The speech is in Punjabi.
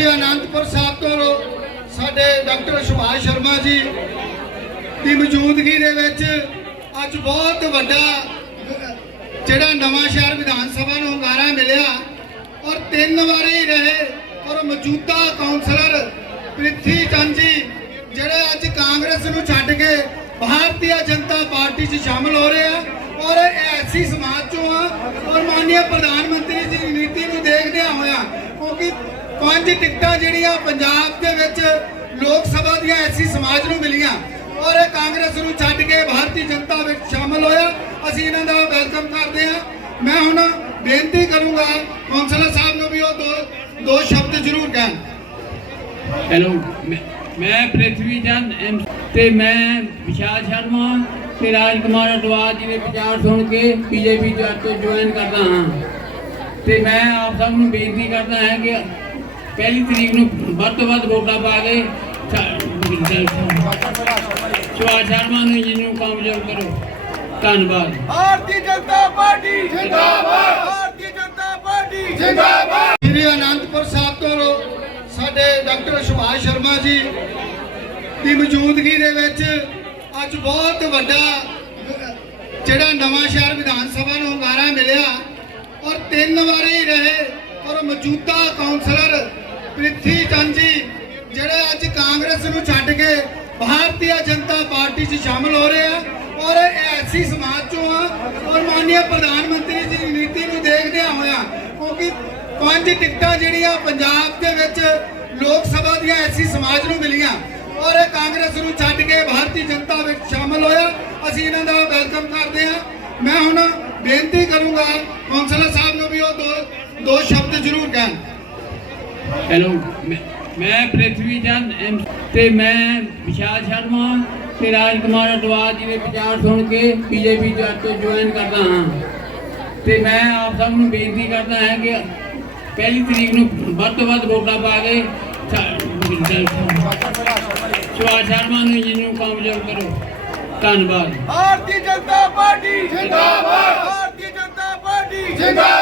ਸ੍ਰੀ ਅਨੰਦਪੁਰ ਸਾਹਿਬ ਤੋਂ ਸਾਡੇ ਡਾਕਟਰ ਸੁਭਾਸ਼ ਸ਼ਰਮਾ ਜੀ ਦੀ ਮੌਜੂਦਗੀ ਦੇ ਵਿੱਚ ਅੱਜ ਬਹੁਤ ਵੱਡਾ, ਜਿਹੜਾ ਨਵਾਂ ਸ਼ਹਿਰ ਵਿਧਾਨ ਸਭਾ ਨੂੰ ਹੁੰਗਾਰਾ ਮਿਲਿਆ ਔਰ ਤਿੰਨ ਵਾਰੀ ਰਹੇ ਔਰ ਮੌਜੂਦਾ ਕਾਉਂਸਲਰ ਪ੍ਰਿਥੀ ਚੰਦ ਜੀ, ਜਿਹੜੇ ਅੱਜ ਕਾਂਗਰਸ ਨੂੰ ਛੱਡ ਕੇ ਭਾਰਤੀ ਜਨਤਾ ਪਾਰਟੀ 'ਚ ਸ਼ਾਮਲ ਹੋ ਰਹੇ ਆ ਔਰ ਐਸੀ ਸਮਾਜ ਚੋਂ ਆ ਔਰ ਮਾਨਯ ਪ੍ਰਧਾਨ ਮੰਤਰੀ ਜੀ ਦੀ ਨੀਤੀ ਨੂੰ ਦੇਖਦਿਆਂ ਹੋਇਆ ਕਿਉਂਕਿ ਪੰਜ ਟਿਕਟਾਂ ਜਿਹੜੀਆਂ ਪੰਜਾਬ ਦੇ ਵਿੱਚ ਲੋਕ ਸਭਾ ਦੀਆਂ ਐਸੀ ਸਮਾਜ ਨੂੰ ਮਿਲੀਆਂ ਔਰ ਇਹ ਕਾਂਗਰਸ ਨੂੰ ਛੱਡ ਕੇ ਭਾਰਤੀ ਜਨਤਾ ਵਿੱਚ ਸ਼ਾਮਲ ਹੋਇਆ। ਅਸੀਂ ਇਹਨਾਂ ਦਾ ਵੈਲਕਮ ਕਰਦੇ ਹਾਂ। ਮੈਂ ਹੁਣ ਬੇਨਤੀ ਕਰੂੰਗਾ ਕੌਂਸਲਰ ਸਾਹਿਬ ਨੂੰ ਵੀ ਉਹ ਦੋ ਦੋ ਸ਼ਬਦ ਜ਼ਰੂਰ ਕਹਿਣ। ਹੈਲੋ ਮੈਂ- ਪ੍ਰਿਥਵੀ ਚੰਦ ਐਮ- ਤੇ ਮੈਂ ਵਿਸ਼ਾਲ ਸ਼ਰਮਾ ਤੇ ਰਾਜਕੁਮਾਰ ਅਡਵਾਲ ਜੀ ਦੇ ਵਿਚਾਰ ਸੁਣ ਕੇ ਬੀਜੇਪੀ ਤੋਂ ਜੁਆਇਨ ਕਰਦਾ ਹਾਂ। ਤੇ ਮੈਂ ਆਪ ਸਭ ਨੂੰ ਬੇਨਤੀ ਕਰਦਾ ਹਾਂ ਕਿ ਪਹਿਲੀ ਤਰੀਕ ਨੂੰ ਵੱਧ ਤੋਂ ਵੱਧ ਵੋਟਾਂ ਪਾ ਕੇ ਵਿਸ਼ਾਲ ਸ਼ਰਮਾ ਨੂੰ ਜਿਹਨੂੰ ਕਾਮਯਾਬ ਕਰੋ। ਧੰਨਵਾਦ। ਭਾਰਤੀ ਜਨਤਾ ਪਾਰਟੀ ਜਿੰਦਾਬਾਦ। ਭਾਰਤੀ ਜਨਤਾ ਪਾਰਟੀ ਜਿੰਦਾਬਾਦ। ਸ੍ਰੀ ਅਨੰਦਪੁਰ ਸਾਹਿਬ ਤੋਂ ਸਾਡੇ ਡਾਕਟਰ ਸੁਭਾਸ਼ ਸ਼ਰਮਾ ਜੀ ਦੀ ਮੌਜੂਦਗੀ ਦੇ ਵਿੱਚ ਅੱਜ ਬਹੁਤ ਵੱਡਾ ਜਿਹੜਾ ਨਵਾਂ ਸ਼ਹਿਰ ਵਿਧਾਨ ਸਭਾ ਨੂੰ ਹੁੰਗਾਰਾ ਮਿਲਿਆ। ਔਰ ਤਿੰਨ ਵਾਰੀ ਰਹੇ, ਔਰ ਮੌਜੂਦਾ ਕਾਉਂਸਲਰ ਪ੍ਰਿਥੀ ਚੰਦ ਜੀ, ਜਿਹੜੇ ਅੱਜ ਕਾਂਗਰਸ ਨੂੰ ਛੱਡ ਕੇ ਭਾਰਤੀ ਜਨਤਾ ਪਾਰਟੀ 'ਚ ਸ਼ਾਮਲ ਹੋ ਰਹੇ ਆ, ਔਰ ਇਹ ਐਸੀ ਸਮਾਜ ਚੋਂ ਆ, ਔਰ ਮਾਨਯ ਪ੍ਰਧਾਨ ਮੰਤਰੀ ਜੀ ਦੀ ਨੀਤੀ ਨੂੰ ਦੇਖਦਿਆਂ ਹੋਇਆ, ਕਿਉਂਕਿ ਪੰਜ ਟਿਕਟਾਂ ਜਿਹੜੀਆਂ ਪੰਜਾਬ ਦੇ ਵਿੱਚ ਲੋਕ ਸਭਾ ਦੀਆਂ ਐਸੀ ਸਮਾਜ ਨੂੰ ਮਿਲੀਆਂ, ਔਰ ਇਹ ਕਾਂਗਰਸ ਨੂੰ ਛੱਡ ਕੇ ਭਾਰਤੀ ਜਨਤਾ ਵਿੱਚ ਸ਼ਾਮਲ ਹੋਇਆ, ਅਸੀਂ ਇਹਨਾਂ ਦਾ ਵੈਲਕਮ ਕਰਦੇ ਹਾਂ। ਮੈਂ ਹੁਣ ਬੇਨਤੀ ਕਰੂੰਗਾ ਕੌਂਸਲਰ ਦੋ ਸ਼ਬਦ ਜ਼ਰੂਰ ਕਹਿਣ। ਹੈਲੋ ਮੈਂ- ਪ੍ਰਿਥਵੀ ਚੰਦ ਐਮ- ਤੇ ਮੈਂ ਵਿਸ਼ਾਲ ਸ਼ਰਮਾ ਤੇ ਰਾਜਕੁਮਾਰ ਅਡਵਾਲ ਜੀ ਦੇ ਵਿਚਾਰ ਸੁਣ ਕੇ ਬੀਜੇਪੀ ਤੋਂ ਜੁਆਇਨ ਕਰਦਾ ਹਾਂ। ਤੇ ਮੈਂ ਆਪ ਸਭ ਨੂੰ ਬੇਨਤੀ ਕਰਦਾ ਹਾਂ ਕਿ ਪਹਿਲੀ ਤਰੀਕ ਨੂੰ ਵੱਧ ਤੋਂ ਵੱਧ ਵੋਟਾਂ ਪਾ ਕੇ ਵਿਸ਼ਾਲ ਸ਼ਰਮਾ ਨੂੰ ਜਿਹਨੂੰ ਕਾਮਯਾਬ ਕਰੋ। ਧੰਨਵਾਦ। ਭਾਰਤੀ ਜਨਤਾ ਪਾਰਟੀ ਜਿੰਦਾਬਾਦ। ਭਾਰਤੀ ਜਨਤਾ ਪਾਰਟੀ ਜਿੰਦਾਬਾਦ।